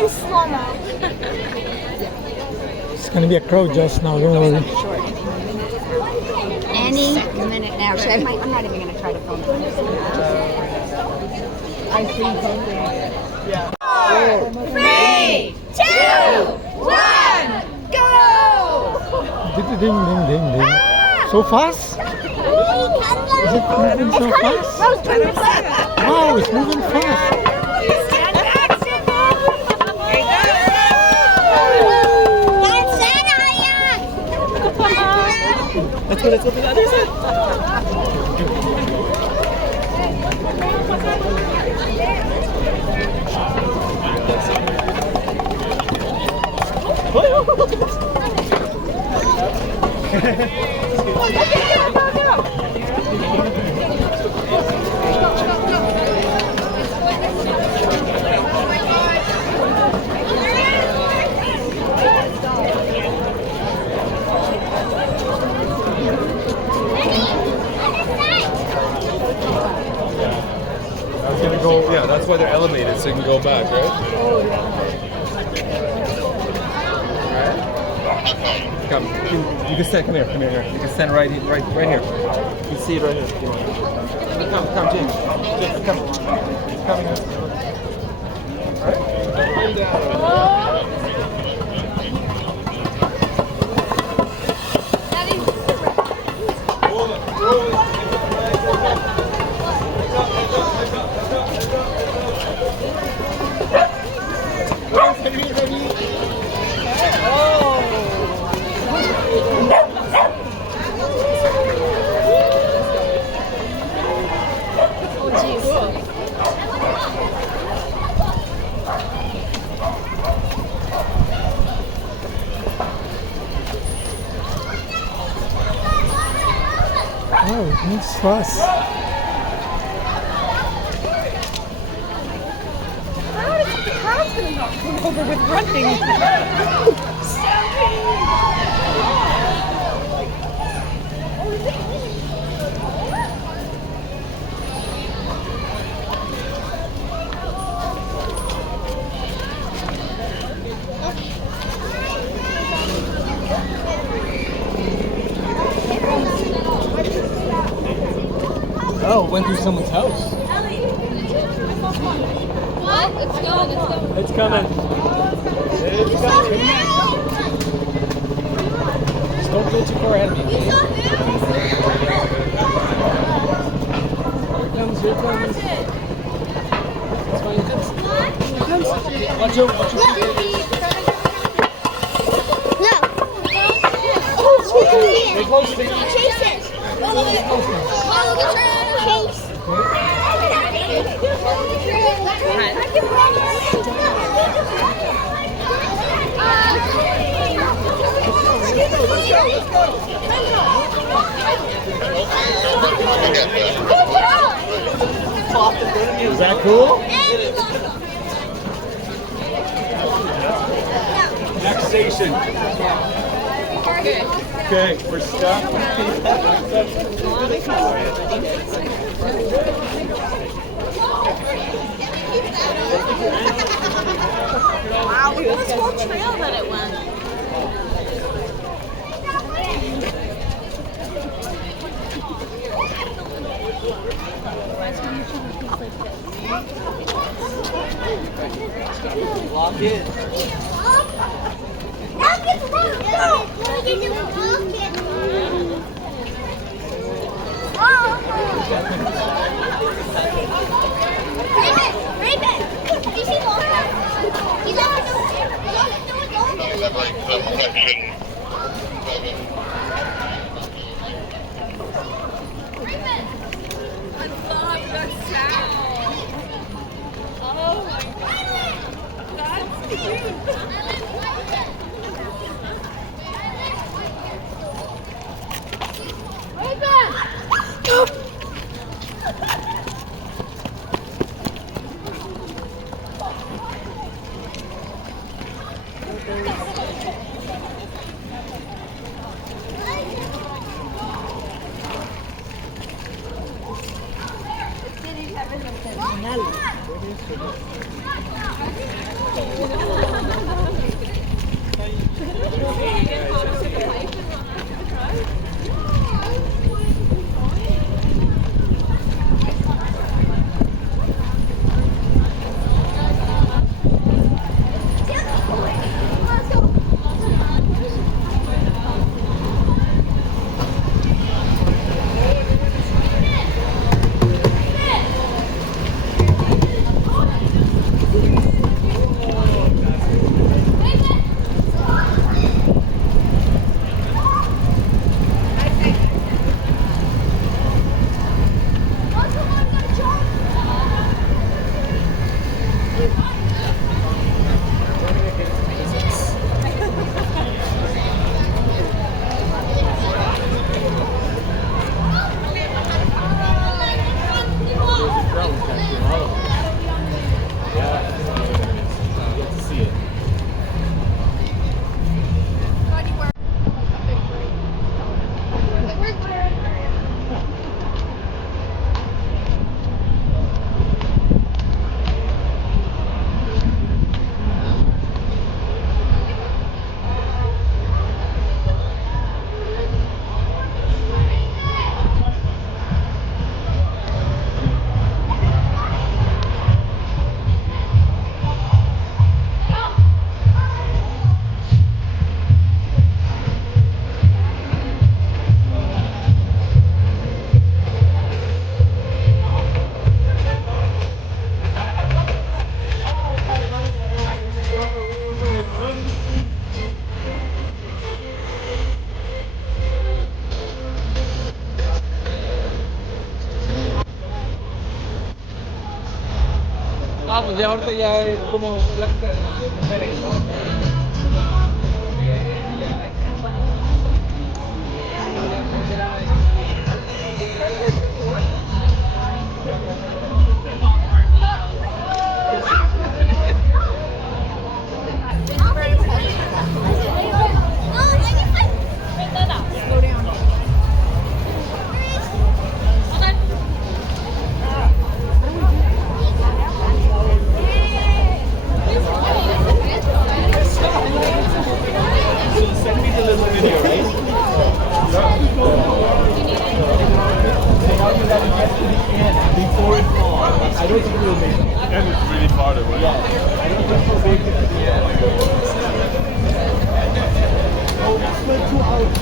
in slow-mo. It's gonna be a crowd just now, don't worry. Any minute now. So I'm not even going to try to film it. I think yeah. 4, 3, 2, 1, go! Ding, ding, ding, ding, ding. So fast? Is it moving so fast? Wow, it's moving fast. Let's go to the other side. Yeah, that's why they're elevated, so you can go back, right? Oh, yeah. Alright. Come, you can stand, come here. You can stand right here. You can see it right here. Come, James. Come here. Alright. Oh, it moves fast. How is the car's gonna knock him over with running? Oh, went through someone's house. What? It's coming. Just don't get too far ahead of me. Here it comes. That's fine. Here it comes. Watch your feet. No. Stay close. Chase it. Follow the trail. Chase. Is that cool? Next station. Okay, we're stuck. Wow, look at this whole trail that it went. Lock in. Final. ya ahorita ya es como la... Before it falls. I don't think we'll make it. And it's really far away. Yeah. I don't think we'll make it at the end. Oh, we spent 2 hours.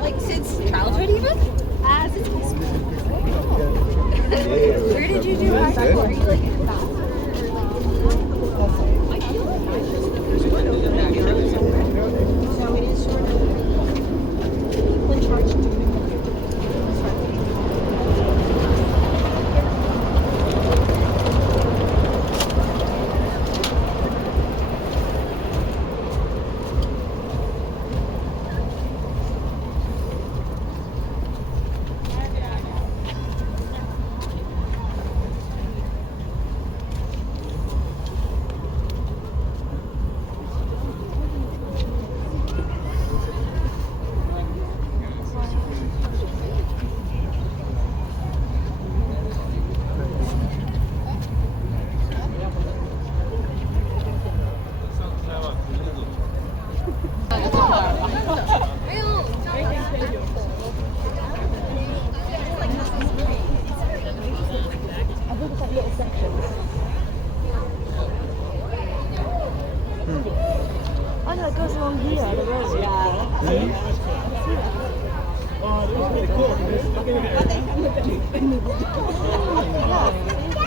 Like since childhood even? Since high school. Where did you do high school? Are you like in So it is sort of people in charge of doing it. Oh no, it goes along here, the road. Yeah.